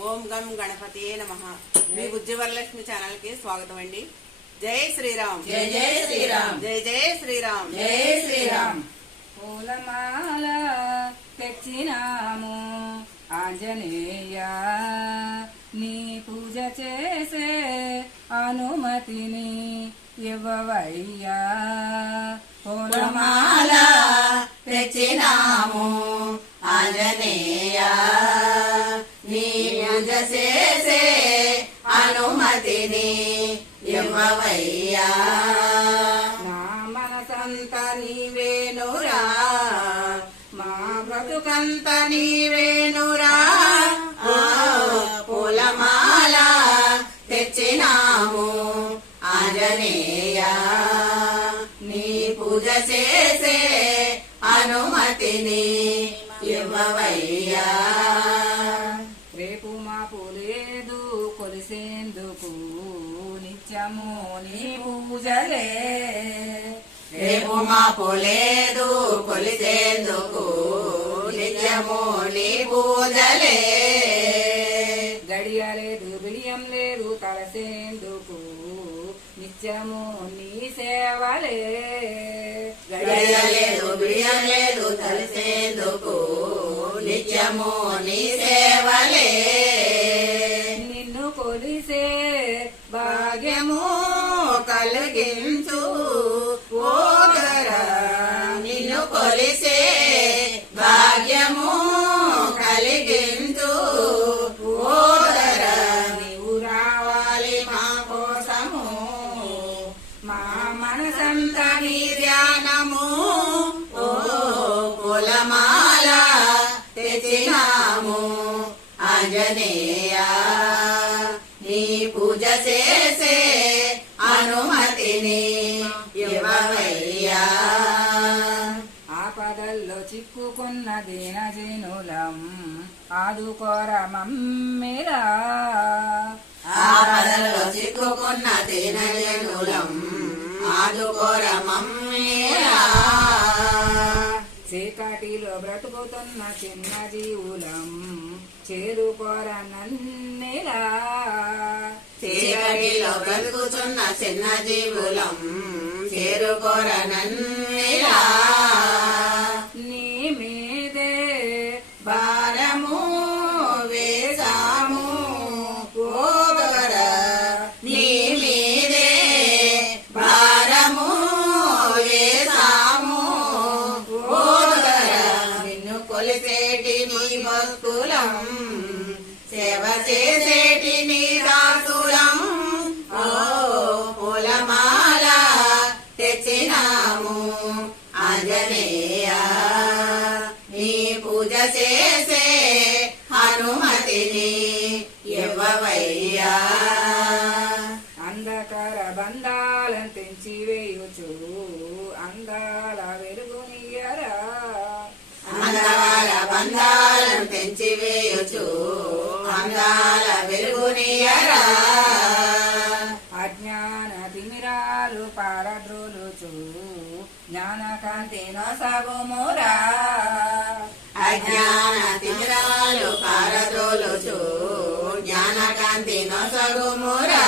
ఓం గం గణపతియే నమః. మీ బుజ్జివరలక్ష్మి ఛానల్ కి స్వాగతం అండి. జై శ్రీరామ్, జై జై శ్రీరామ్, జై జై శ్రీరామ్, జై శ్రీరామ్. పూలమాల తెచ్చినాము ఆంజనేయ, నీ పూజ చేసే అనుమతిని ఇవ్వవయ్యా. పూలమాల తెచ్చినాము ఆంజనేయ, నీ పూజ చేసే అనుమతిని ఇవ్వవయ్యా. నా మనసంత నీవేనురా, మా బ్రతుకంత నీవేనురా. పూలమాల తెచ్చినాము ఆంజనేయ, నీ పూజ చేసే అనుమతిని ఇవ్వవయ్యా. రేపు మాపు లేదు కొలిసేందుకు నిత్యము నీ పూజలే. రేపు మాపు లేదు కొలిసేందుకు నిత్యము నీ పూజలే. గడియ లేదు బిడియం లేదు తలసేందుకు నిత్యము నీ సేవలే. గడియ లేదు బిడియం లేదు తలసేందుకు నిత్యము నీ సేవలే. నిన్ను కొలిసే భాగ్యము కలిగించు ఓదరా, నిన్ను కొలిసే భాగ్యము కలిగించు ఓదరా. నీవు రావాలి మా కోసము, మా మనసంత నీ ధ్యానము. ఓ పూలమాల తెచ్చినాము ఆంజనేయ, నీ పూజ చేసే అనుమతిని ఇవ్వవయ్యా. ఆపదల్లో చిక్కుకున్న దీనజనులం ఆదుకోర మమ్మిరా. ఆపదల్లో చిక్కుకున్న దీనజనులం ఆదుకోర మమ్మీరా. చీకటిలో బ్రతుకుతున్న చిన్న జీవులం చేరుకోర నన్నిరా. చీకటిలో బ్రతుకుతున్న చిన్న జీవులం చేరుకోర నన్నిరా. నీ మీదే భారము వేసాము ఓదరా, నీ మీదే భారము వేసాము ఓదరా. నిన్ను కొలిసేటి నీ భక్తులం, సేవ చేసేటి నీ దాసులం. ఓ పూలమాల తెచ్చినాము ఆంజనేయ, నీ పూజ చేసే అనుమతిని ఇవ్వవయ్యా. అంధకార బంధాలను తెంచివేయుచు అందాల వెలుగునియరా. అందాల బంధాలను తెంచివేయుచు అందాల వెలుగునియరా. అజ్ఞాన తిమిరాలు పారద్రోలుచు జ్ఞానకాంతి నొసగుమురా. అజ్ఞాన తిమిరాలు పారదోలుచు జ్ఞానకాంతి నొసగుమురా.